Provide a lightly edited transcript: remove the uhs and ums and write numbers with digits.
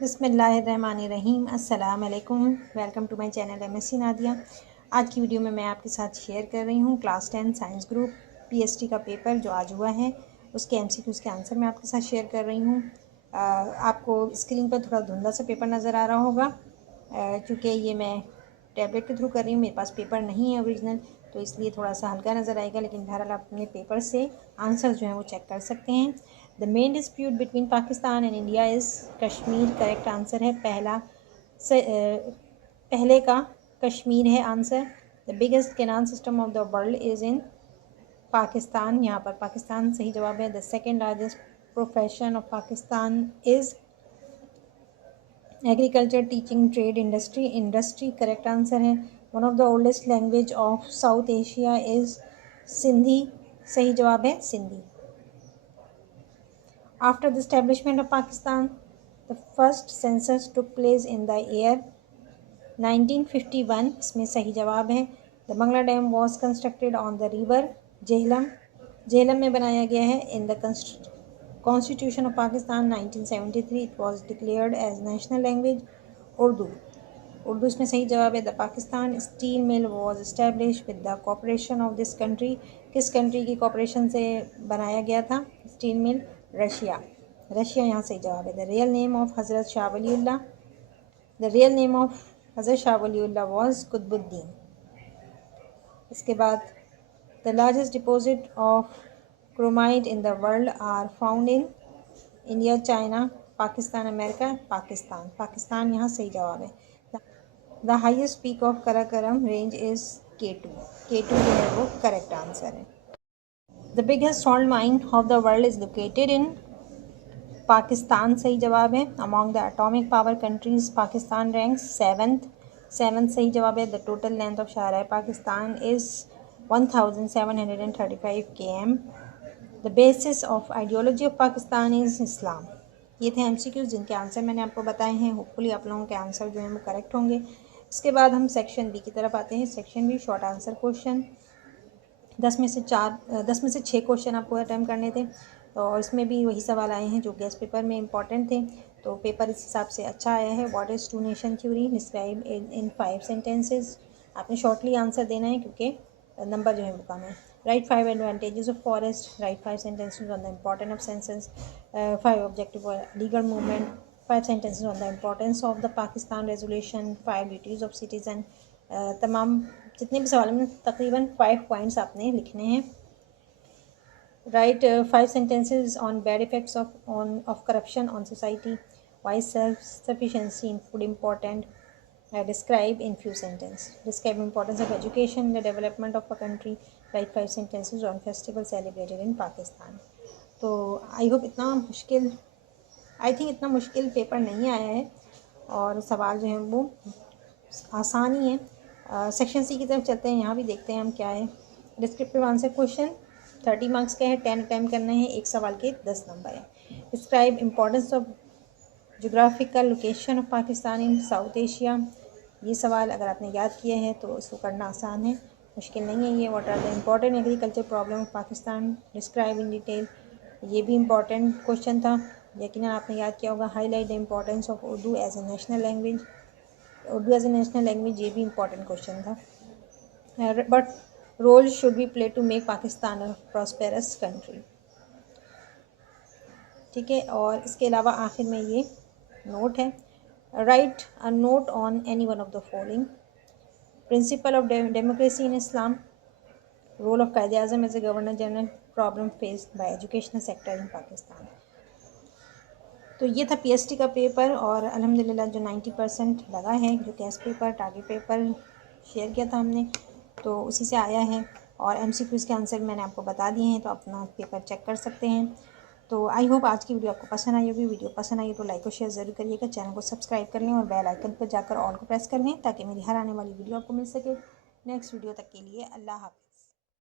बिस्मिल्लाहिर्रहमानिर्रहीम। अस्सलाम वालेकुम। Welcome to my channel MSc Nadia. आज की वीडियो में मैं आपके साथ शेयर कर रही हूँ क्लास 10 साइंस ग्रुप PST का पेपर जो आज हुआ है उसके MCQs के आंसर मैं आपके साथ शेयर कर रही हूँ। आपको स्क्रीन पर थोड़ा धुंधला सा पेपर नज़र आ रहा होगा क्योंकि ये मैं टैबलेट के थ्रू कर रही हूँ, मेरे पास पेपर नहीं है ओरिजिनल, तो इसलिए थोड़ा सा हल्का नज़र आएगा, लेकिन बहरहाल आप अपने पेपर से आंसर जो हैं वो चेक कर सकते हैं। The main dispute between Pakistan and India is Kashmir. Correct answer है पहले का कश्मीर है answer. The biggest canal system of the world is in Pakistan, यहाँ पर पाकिस्तान सही जवाब है। The second largest profession of Pakistan is agriculture, teaching, trade, industry correct answer है। One of the oldest language of South Asia is Sindhi, सही जवाब है Sindhi. After the establishment of Pakistan the first census took place in the year 1951, इसमें सही जवाब है। The Mangla dam was constructed on the river Jhelum, Jhelum में बनाया गया है। In the constitution of Pakistan 1973 it was declared as national language Urdu, Urdu इसमें सही जवाब है। The Pakistan steel mill was establish with the cooperation of this country, किस कंट्री की कॉपरेशन से बनाया गया था स्टील मिल? रशिया, रशिया यहाँ सही जवाब है। The real name of Hazrat Shah Waliullah, the real name of Hazrat Shah Waliullah was Qutbuddin. इसके बाद the largest deposit of chromite in the world are found in India, China, Pakistan, America. Pakistan, Pakistan यहाँ सही जवाब है। The highest peak of Karakoram range is K2, K2 जो है वो correct answer है। The biggest salt mine of the world is located in Pakistan, सही जवाब है। Among the atomic power countries Pakistan ranks seventh सही जवाब है। The total length of Shahrah Pakistan is 1735 km। The basis of ideology of Pakistan is Islam. ये थे MCQs जिनके आंसर मैंने आपको बताए हैं। होपफुली आप लोगों के आंसर जो हैं वो करेक्ट होंगे। इसके बाद हम सेक्शन B की तरफ आते हैं। Section B short answer question, 10 में से 6 क्वेश्चन आपको अटैम्प्ट करने थे, और इसमें भी वही सवाल आए हैं जो गेस्ट पेपर में इंपॉर्टेंट थे, तो पेपर इस हिसाब से अच्छा आया है। What is two nation theory, describe in 5 sentences. आपने शॉर्टली आंसर देना है क्योंकि नंबर जो है वो कम है। Write 5 advantages of forest, write 5 sentences on the importance of census, 5 objective for legal movement, 5 sentences on the importance of the Pakistan resolution, 5 duties of citizen. तमाम जितने भी सवाल में तकरीबन 5 पॉइंट्स आपने लिखने हैं। Write 5 sentences on bad effects of corruption on society, why self sufficiency in food important, describe in few sentences, describe importance of education in the development of a country, write 5 sentences on festival celebrated in Pakistan। तो I hope इतना मुश्किल paper नहीं आया है और सवाल जो हैं वो आसान ही है। सेक्शन C की तरफ चलते हैं, यहाँ भी देखते हैं हम क्या है। डिस्क्रिप्टिव आंसर क्वेश्चन 30 मार्क्स का है, 10 अटैम्प्ट करने हैं, एक सवाल के 10 नंबर है। Describe importance of geographical location of Pakistan in south Asia, ये सवाल अगर आपने याद किया है तो इसको करना आसान है, मुश्किल नहीं है ये। What are the important agriculture problem of Pakistan, describe in detail, ये भी इम्पॉर्टेंट क्वेश्चन था, यकीनन आपने याद किया होगा। Highlight the importance of Urdu as a national language, Urdu as a national language, ये भी इम्पॉर्टेंट क्वेश्चन था। But role should be play to make Pakistan a prosperous country, ठीक है। और इसके अलावा आखिर में ये नोट है, write a note on any one of the following, principle of democracy in Islam, role of Quaid-e Azam as a governor general, problem faced by educational sector in Pakistan. तो ये था PST का पेपर, और अल्हम्दुलिल्लाह जो 90% लगा है, जो test paper target paper share किया था हमने, तो उसी से आया है। और MCQs के आंसर मैंने आपको बता दिए हैं, तो अपना पेपर चेक कर सकते हैं। तो आई होप आज की वीडियो आपको पसंद आई होगी। वीडियो पसंद आई तो लाइक और शेयर ज़रूर करिएगा, चैनल को सब्सक्राइब कर लें और बेल आइकन पर जाकर ऑल को प्रेस कर लें ताकि मेरी हर आने वाली वीडियो आपको मिल सके। नेक्स्ट वीडियो तक के लिए अल्लाह हाफ़िज़।